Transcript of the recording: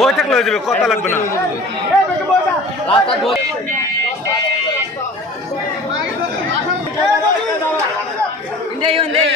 বই থাকলে হয়ে যাবে কথা লাগবে না দেই দেই